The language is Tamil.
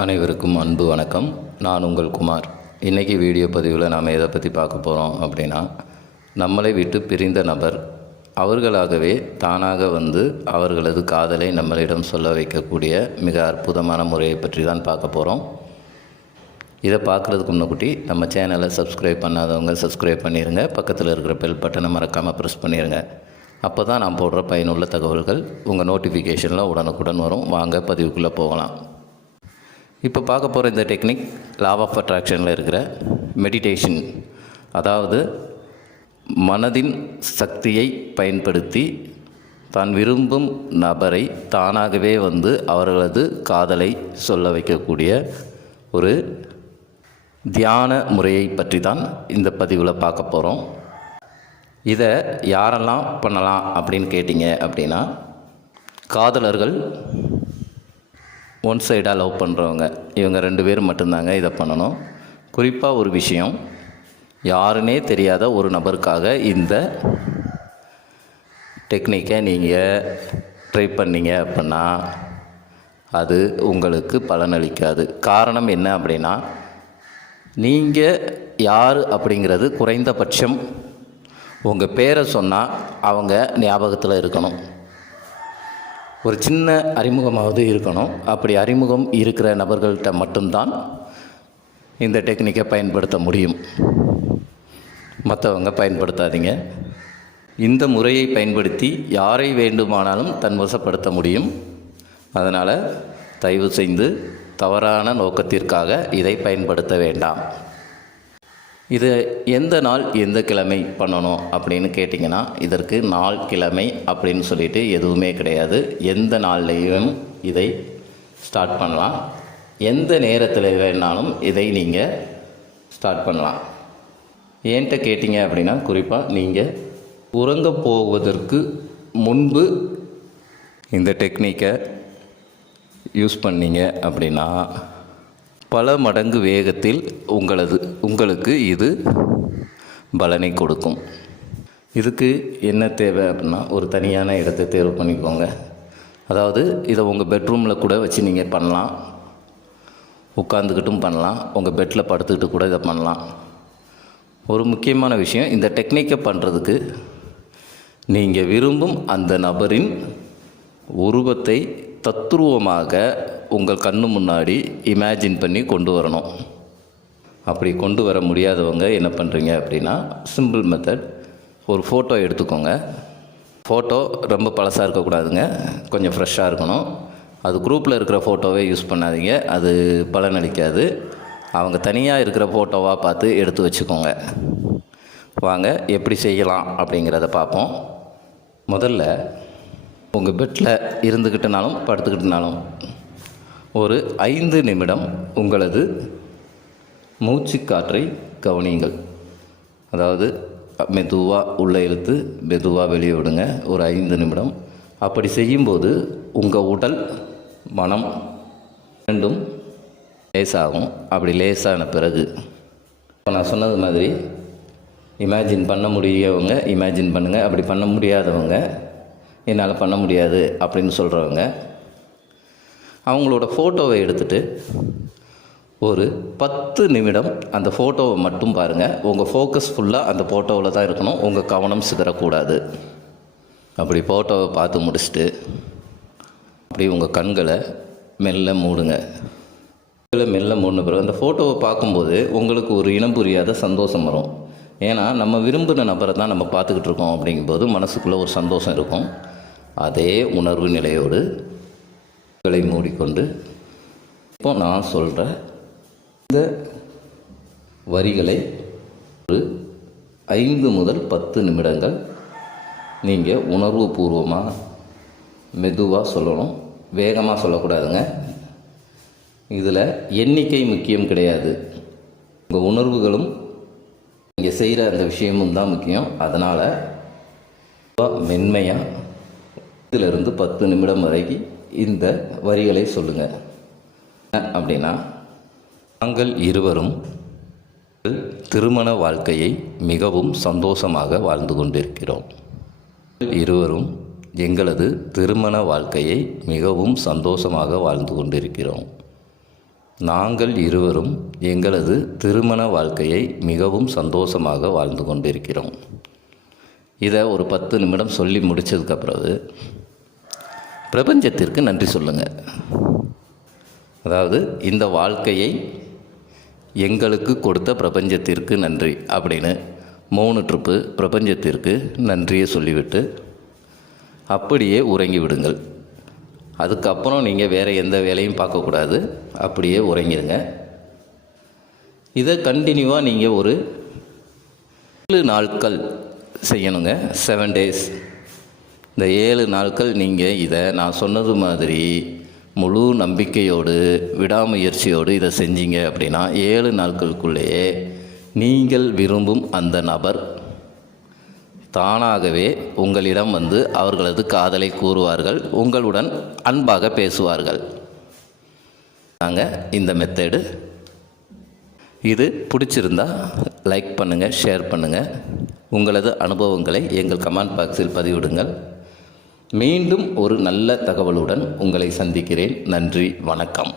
அனைவருக்கும் அன்பு வணக்கம். நான் உங்கள் குமார். இன்றைக்கி வீடியோ பதிவில் நாம் எதை பற்றி பார்க்க போகிறோம் அப்படின்னா, நம்மளை விட்டு பிரிந்த நபர் அவர்களாகவே தானாக வந்து அவர்களது காதலை நம்மளிடம் சொல்ல வைக்கக்கூடிய மிக அற்புதமான முறையை பற்றி தான் பார்க்க போகிறோம். இதை பார்க்குறதுக்கு முன்னக்குட்டி நம்ம சேனலை சப்ஸ்கிரைப் பண்ணாதவங்க சப்ஸ்கிரைப் பண்ணிடுங்க. பக்கத்தில் இருக்கிற பெல் பட்டனை மறக்காமல் ப்ரெஸ் பண்ணிடுங்க. அப்போ தான் நான் போடுற பயனுள்ள தகவல்கள் உங்கள் நோட்டிஃபிகேஷனில் உடனுக்குடன் வரும். வாங்க பதிவுக்குள்ளே போகலாம். இப்போ பார்க்க போகிற இந்த டெக்னிக் லா ஆஃப் அட்ராக்ஷனில் இருக்கிற மெடிடேஷன். அதாவது மனதின் சக்தியை பயன்படுத்தி தான் விரும்பும் நபரை தானாகவே வந்து அவர்களது காதலை சொல்ல வைக்கக்கூடிய ஒரு தியான முறையை பற்றி தான் இந்த பதிவில் பார்க்க போகிறோம். இதை யாரெல்லாம் பண்ணலாம் அப்படின்னு கேட்டிங்க அப்படின்னா, காதலர்கள் ஒன் சைடாக லவ் பண்ணுறவங்க இவங்க 2 பேர் மட்டும்தாங்க இதை பண்ணணும். குறிப்பாக ஒரு விஷயம், யாருன்னே தெரியாத ஒரு நபருக்காக இந்த டெக்னிக்கை நீங்கள் ட்ரை பண்ணீங்க அப்படின்னா அது உங்களுக்கு பலனளிக்காது. காரணம் என்ன அப்படின்னா, நீங்கள் யார் அப்படிங்கிறது குறைந்தபட்சம் உங்கள் பேரை சொன்னால் அவங்க ஞாபகத்தில் இருக்கணும். ஒரு சின்ன அறிமுகமாவது இருக்கணும். அப்படி அறிமுகம் இருக்கிற நபர்கள்ட்ட மட்டும்தான் இந்த டெக்னிக்கை பயன்படுத்த முடியும். மற்றவங்க பயன்படுத்தாதீங்க. இந்த முறையை பயன்படுத்தி யாரை வேண்டுமானாலும் தன் வசப்படுத்த முடியும். அதனால் தயவு செய்து தவறான நோக்கத்திற்காக இதை பயன்படுத்த வேண்டாம். இது எந்த நாள் எந்த கிழமை பண்ணணும் அப்படின்னு கேட்டிங்கன்னா, இதற்கு நாள் கிழமை அப்படின்னு சொல்லிட்டு எதுவுமே கிடையாது. எந்த நாள்லேயும் இதை ஸ்டார்ட் பண்ணலாம். எந்த நேரத்தில் வேணாலும் இதை நீங்கள் ஸ்டார்ட் பண்ணலாம். ஏன்ட்ட கேட்டிங்க அப்படின்னா, குறிப்பாக நீங்கள் உறங்க போவதற்கு முன்பு இந்த டெக்னிக்கை யூஸ் பண்ணீங்க அப்படின்னா பல மடங்கு வேகத்தில் உங்களுக்கு இது பலனை கொடுக்கும். இதுக்கு என்ன தேவை அப்படின்னா, ஒரு தனியான இடத்தை தேர்வு பண்ணிக்கோங்க. அதாவது இதை உங்கள் பெட்ரூமில் கூட வச்சு நீங்கள் பண்ணலாம். உட்காந்துக்கிட்டும் பண்ணலாம். உங்கள் பெட்டில் படுத்துக்கிட்டு கூட இதை பண்ணலாம். ஒரு முக்கியமான விஷயம், இந்த டெக்னிக்கை பண்ணுறதுக்கு நீங்கள் விரும்பும் அந்த நபரின் உருவத்தை தத்ரூபமாக உங்கள் கண்ணு முன்னாடி இமேஜின் பண்ணி கொண்டு வரணும். அப்படி கொண்டு வர முடியாதவங்க என்ன பண்ணுறீங்க அப்படின்னா, சிம்பிள் மெத்தட், ஒரு ஃபோட்டோ எடுத்துக்கோங்க. ஃபோட்டோ ரொம்ப பழசாக இருக்கக்கூடாதுங்க, கொஞ்சம் ஃப்ரெஷ்ஷாக இருக்கணும். அது குரூப்பில் இருக்கிற ஃபோட்டோவே யூஸ் பண்ணாதீங்க, அது பலனளிக்காது. அவங்க தனியாக இருக்கிற ஃபோட்டோவாக பார்த்து எடுத்து வச்சுக்கோங்க. வாங்க எப்படி செய்யலாம் அப்படிங்கிறத பார்ப்போம். முதல்ல உங்கள் பெட்டில் இருந்துக்கிட்டனாலும் படுத்துக்கிட்டனாலும் ஒரு 5 நிமிடம் உங்களது மூச்சுக்காற்றை கவனியுங்கள். அதாவது மெதுவாக உள்ளே இழுத்து மெதுவாக வெளியே விடுங்க. ஒரு 5 நிமிடம். அப்படி செய்யும்போது உங்கள் உடல் மனம் ரெண்டும் லேசாகும். அப்படி லேசான பிறகு இப்போ நான் சொன்னது மாதிரி இமேஜின் பண்ண முடியவங்க இமேஜின் பண்ணுங்கள். அப்படி பண்ண முடியாதவங்க, என்னால் பண்ண முடியாது அப்படின்னு சொல்கிறவங்க, அவங்களோட ஃபோட்டோவை எடுத்துகிட்டு ஒரு 10 நிமிடம் அந்த ஃபோட்டோவை மட்டும் பாருங்கள். உங்கள் ஃபோக்கஸ் ஃபுல்லாக அந்த ஃபோட்டோவில் தான் இருக்கணும். உங்கள் கவனம் சிதறக்கூடாது. அப்படி ஃபோட்டோவை பார்த்து முடிச்சுட்டு அப்படி உங்கள் கண்களை மெல்ல மூடுங்க. மெல்ல மூடின பிறகு அந்த ஃபோட்டோவை பார்க்கும்போது உங்களுக்கு ஒரு இனம் புரியாத சந்தோஷம் வரும். ஏன்னா நம்ம விரும்பின நபரை தான் நம்ம பார்த்துக்கிட்டு இருக்கோம். அப்படிங்கும்போது மனசுக்குள்ளே ஒரு சந்தோஷம் இருக்கும். அதே உணர்வு நிலையோடு களை மூடிக்கொண்டு இப்போ நான் சொல்கிற இந்த வரிகளை ஒரு 5 முதல் 10 நிமிடங்கள் நீங்கள் உணர்வு பூர்வமாக மெதுவாக சொல்லணும். வேகமாக சொல்லக்கூடாதுங்க. இதில் எண்ணிக்கை முக்கியம் கிடையாது. உங்கள் உணர்வுகளும் நீங்கள் செய்கிற அந்த விஷயமும் தான் முக்கியம். அதனால் மென்மையாக இதிலிருந்து 10 நிமிடம் வரைக்கும் இந்த வரிகளை சொல்லுங்கள். அப்படின்னா, நாங்கள் இருவரும் திருமண வாழ்க்கையை மிகவும் சந்தோஷமாக வாழ்ந்து கொண்டிருக்கிறோம். இருவரும் எங்களது திருமண வாழ்க்கையை மிகவும் சந்தோஷமாக வாழ்ந்து கொண்டிருக்கிறோம். நாங்கள் இருவரும் எங்களது திருமண வாழ்க்கையை மிகவும் சந்தோஷமாக வாழ்ந்து கொண்டிருக்கிறோம். இதை ஒரு 10 நிமிடம் சொல்லி முடித்ததுக்கப்புறம் பிரபஞ்சத்திற்கு நன்றி சொல்லுங்கள். அதாவது இந்த வாழ்க்கையை எங்களுக்கு கொடுத்த பிரபஞ்சத்திற்கு நன்றி அப்படின்னு 3 ட்ரிப்பு பிரபஞ்சத்திற்கு நன்றியை சொல்லிவிட்டு அப்படியே உறங்கி விடுங்கள். அதுக்கப்புறம் நீங்கள் வேறு எந்த வேலையும் பார்க்கக்கூடாது, அப்படியே உறங்கிடுங்க. இதை கண்டினியூவாக நீங்கள் ஒரு 7 நாட்கள் செய்யணுங்க. 7 டேஸ். இந்த 7 நாட்கள் நீங்கள் இதை நான் சொன்னது மாதிரி முழு நம்பிக்கையோடு விடாமுயற்சியோடு இதை செஞ்சீங்க அப்படின்னா 7 நாட்களுக்குள்ளேயே நீங்கள் விரும்பும் அந்த நபர் தானாகவே உங்களிடம் வந்து அவர்களது காதலை கூறுவார்கள், உங்களுடன் அன்பாக பேசுவார்கள். நாங்கள் இந்த மெத்தடு இது பிடிச்சிருந்தா லைக் பண்ணுங்கள், ஷேர் பண்ணுங்கள். உங்களது அனுபவங்களை எங்கள் கமெண்ட் பாக்ஸில் பதிவிடுங்கள். மீண்டும் ஒரு நல்ல தகவலுடன் உங்களை சந்திக்கிறேன். நன்றி, வணக்கம்.